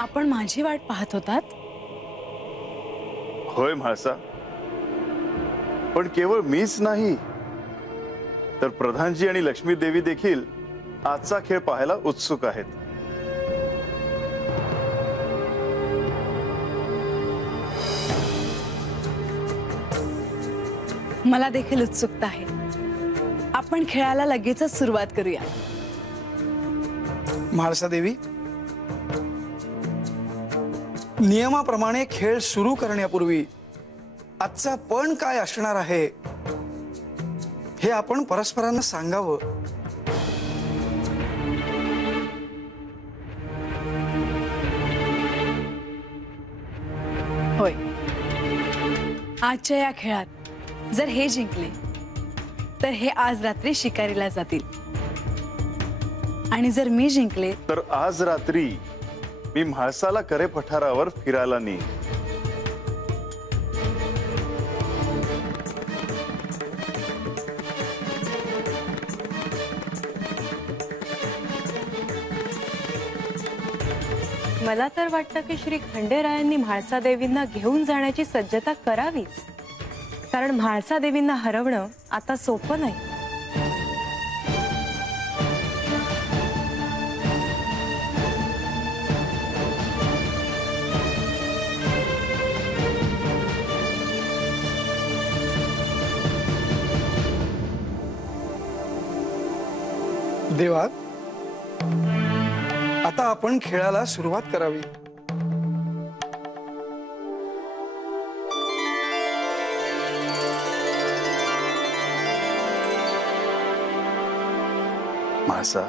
आपण माझी वाट पाहत होतात? होय म्हाळसा, पण केवळ मीच नाही तर प्रधानजी आणि लक्ष्मी देवी देखील आजचा खेळ पाहायला उत्सुक आहेत. मला देखील उत्सुकता आहे. आपण खेळाला लगेचच सुरुवात करूया. म्हाळसा देवी, नियमाप्रमाणे खेळ सुरू करण्यापूर्वी आजचा पण काय असणार आहे हे आपण परस्परांना सांगावं. होय, आजच्या या खेळात जर हे जिंकले तर हे आज रात्री शिकारीला जातील, आणि जर मी जिंकले तर आज रात्री मी म्हाळसाला करे पठारावर फिरायला नेईन. मला तर वाटतं की श्री खंडेरायांनी म्हाळसा देवींना घेऊन जाण्याची सज्जता करावीच, कारण म्हाळसा देवींना हरवणं आता सोपं नाही. देवा, आता आपण खेळाला सुरुवात करावी. म्हाळसा,